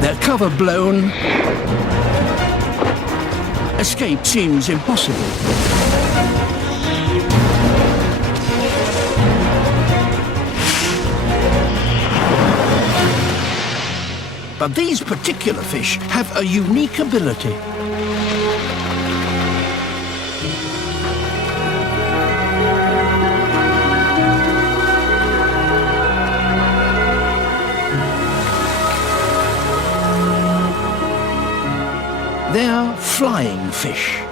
Their cover blown, escape seems impossible. But these particular fish have a unique ability. They're flying fish.